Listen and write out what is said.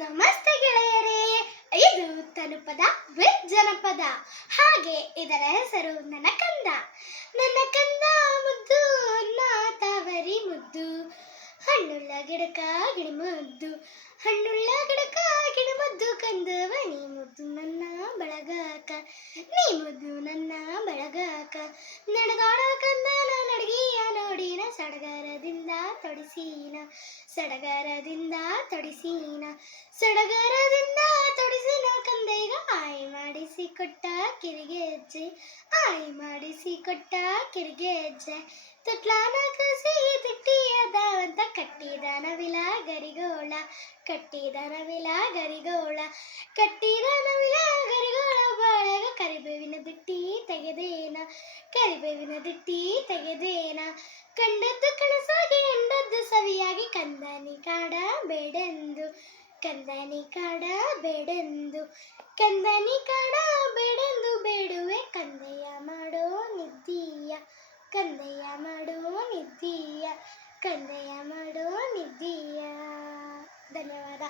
ನಮಸ್ತೆ ಗೆಳೆಯರೇ, ಇದು ತನುಪದ ವಿತ್ ಜನಪದ. ಹಾಗೆ ಇದರ ಹೆಸರು ನನ್ನ ಕಂದ. ನನ್ನ ಕಂದ ಮುದ್ದು ಅನ್ನ ತಾವರಿ ಮುದ್ದು, ಹಣ್ಣುಳ್ಳ ಗಿಡಕ ಗಿಡ ಮುದ್ದು, ಹಣ್ಣುಳ್ಳ ಗಿಡಕ ಗಿಡ ಮುದ್ದು, ಕಂದವ ನೀ ಮುದ್ದು ನನ್ನ ಬಳಗಾಕ, ನೀ ಮುದ್ದು ನನ್ನ ಬಳಗಾಕ. ನಡೆದಾಡ ಕಂದನ ನಡಗಿಯ ನೋಡಿನ ಸಡಗರದಿಂದ ತೊಡಿಸೀನ, ಸಡಗರದಿಂದ ತೊಡಿಸೀನ, ಸಡಗರದಿಂದ ತೊಡಿಸಿನ ಕಂದೆಗ ಆಯ್ ಮಾಡಿಸಿ ಕೊಟ್ಟ ಕಿರಿಗೆ ಹೆಜ್ಜೆ, ಆಯ್ ಮಾಡಿಸಿ ಕೊಟ್ಟ ಕಿರಿಗೆ ಹೆಜ್ಜೆ. ತೊಟ್ಲಾನ ಕಸಿ ತಿಟ್ಟಿಯದಾವಂತ ಕಟ್ಟಿದ ನವಿಲ ಗರಿಗೋಳ, ಕಟ್ಟಿದ ನವಿಲ ಗರಿಗೋಳ, ಕಟ್ಟಿದ ನವಿಲ ಗರಿಗೋಳ. ಬಾಳೆಗ ಕರಿಬೇವಿನ ದಿಟ್ಟಿ ತೆಗೆದೇನ, ಕರಿಬೇವಿನ ದಿಟ್ಟಿ ತೆಗೆದೇನ. ಕಂಡದ್ದು ಕನಸಾಗಿ ಎಂಡದ್ದು ಸವಿಯಾಗಿ ಕಂದನಿ ಕಾಡ ಬೇಡೆಂದು, ಕಂದನಿ ಕಾಡ ಬೇಡೆಂದು, ಕಂದನಿ ಕಾಡ ಬೇಡೆಂದು ಬೇಡುವೆ ಕಂದಯ್ಯ ಮಾಡೋ ನಿದ್ದೀಯ, ಕಂದಯ್ಯ ಮಾಡೋ ನಿದ್ದೀಯ, ಕಂದಯ್ಯ ಮಾಡೋ ನಿದ್ದೀಯ. ಧನ್ಯವಾದ.